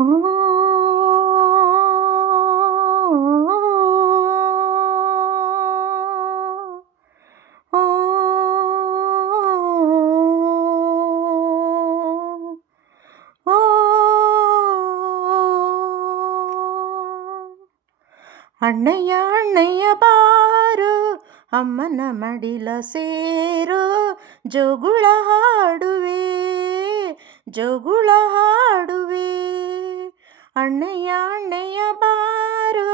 ಅಣ್ಣಯ್ಯ ಅಣ್ಣಯ್ಯ ಬಾರು ಅಮ್ಮನ ಮಡಿಲ ಸೇರು, ಜೋಗುಳ ಹಾಡುವೆ ಜೋಗುಳ ಹಾಡುವೆ. ಅಣ್ಣಯ್ಯ ಅಣ್ಣಯ್ಯ ಬಾರು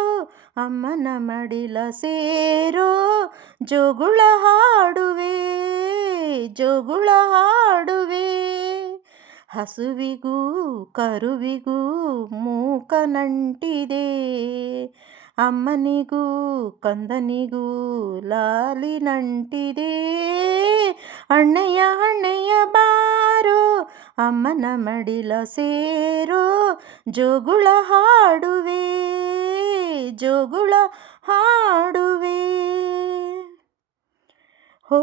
ಅಮ್ಮನ ಮಡಿಲ ಸೇರು, ಜೋಗುಳ ಹಾಡುವೆ ಜೋಗುಳ ಹಾಡುವೆ. ಹಸುವಿಗೂ ಕರುವಿಗೂ ಮೂಕನಂಟಿದೆ, ಅಮ್ಮನಿಗೂ ಕಂದನಿಗೂ ಲಾಲಿನಂಟಿದೆ. ಅಣ್ಣಯ್ಯ ಅಣ್ಣಯ್ಯ ಬಾರೋ ಅಮ್ಮನ ಮಡಿಲ ಸೇರೋ, ಜೋಗುಳ ಹಾಡುವೆ ಜೋಗುಳ ಹಾಡುವೆ. ಹೋ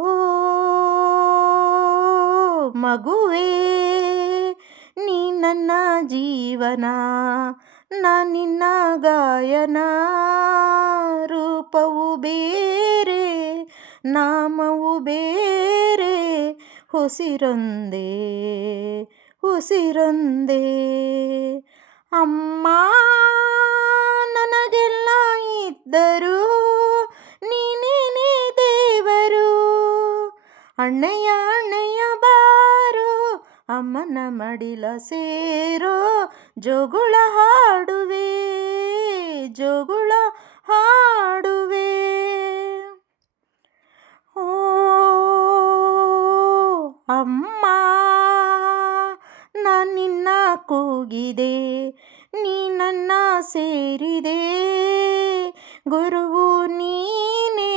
ಮಗುವೇ ನೀ ನನ್ನ ಜೀವನ, ನಿನ್ನ ಗಾಯನ. ರೂಪವು ಬೇರೆ ನಾಮವು ಬೇರೆ, ಉಸಿರೊಂದೇ ಉಸಿರೊಂದೇ. ಅಮ್ಮ ನನಗೆಲ್ಲ ಇದ್ದರು, ನೀನೇನೇ ದೇವರು. ಅಣ್ಣಯ್ಯ ಅಣ್ಣಯ್ಯ ಬಾರೋ ಅಮ್ಮನ ಮಡಿಲ ಸೇರೋ, ಜೋಗುಳ ಹಾಡುವೆ ಜೋಗುಳ ಹಾಡುವೆ. ಓ ಅಮ್ಮ ನಿನ್ನ ಕೂಗಿದೆ, ನೀ ನನ್ನ ಸೇರಿದೆ. ಗುರುವು ನೀನೇ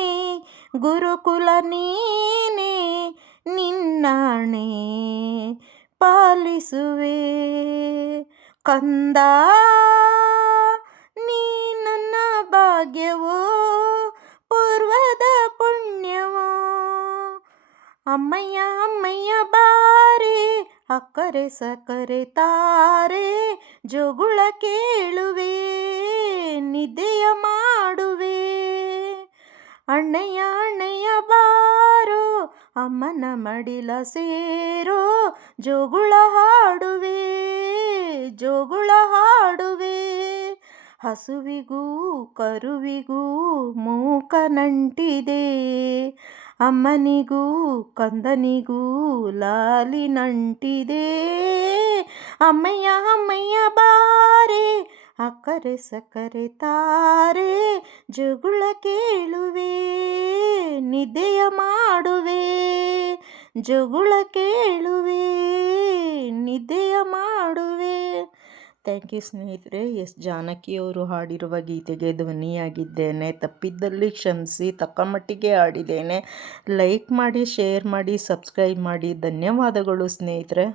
ಗುರುಕುಲ ನೀನೇ, ನಿನ್ನಾಣೆ ಪಾಲಿಸುವೆ. ಕಂದ ನೀ ನನ್ನ ಭಾಗ್ಯವೋ, ಪೂರ್ವದ ಪುಣ್ಯವೋ. ಅಮ್ಮಯ್ಯ ಅಮ್ಮಯ್ಯ ಬಾರೆ ಅಕ್ಕರೆ ಸಕ್ಕರೆ ತಾರೆ, ಜೋಗುಳ ಕೇಳುವೆ ನಿದ್ದೆಯ ಮಾಡುವೆ. ಅಣ್ಣಯ್ಯ ಅಣ್ಣಯ್ಯ ಬಾರೋ ಅಮ್ಮನ ಮಡಿಲ ಸೇರೋ, ಜೋಗುಳ ಹಾಡುವೆ ಜೋಗುಳ ಹಾಡುವೆ. ಹಸುವಿಗೂ ಕರುವಿಗೂ ಮೂಕನಂಟಿದೆ, ಅಮ್ಮನಿಗೂ ಕಂದನಿಗೂ ಲಾಲಿನಂಟಿದೆ. ಅಮ್ಮಯ್ಯ ಅಮ್ಮಯ್ಯ ಬಾರೆ ಅಕ್ಕರೆ ಸಕ್ಕರೆ ತಾರೆ, ಜೋಗುಳ ಕೇಳುವೆ ನಿದ್ದೆಯ ಮಾಡುವೆ. ಜೋಗುಳ ಕೇಳುವೆ ನಿದ್ದೆಯ ಮಾಡುವೆ. ಥ್ಯಾಂಕ್ ಯು ಸ್ನೇಹಿತರೆ. ಎಸ್ ಜಾನಕಿಯವರು ಹಾಡಿರುವ ಗೀತೆಗೆ ಧ್ವನಿಯಾಗಿದ್ದೇನೆ. ತಪ್ಪಿದ್ದಲ್ಲಿ ಕ್ಷಮಿಸಿ, ತಕ್ಕ ಮಟ್ಟಿಗೆ ಹಾಡಿದ್ದೇನೆ. ಲೈಕ್ ಮಾಡಿ, ಶೇರ್ ಮಾಡಿ, ಸಬ್ಸ್ಕ್ರೈಬ್ ಮಾಡಿ. ಧನ್ಯವಾದಗಳು ಸ್ನೇಹಿತರೆ.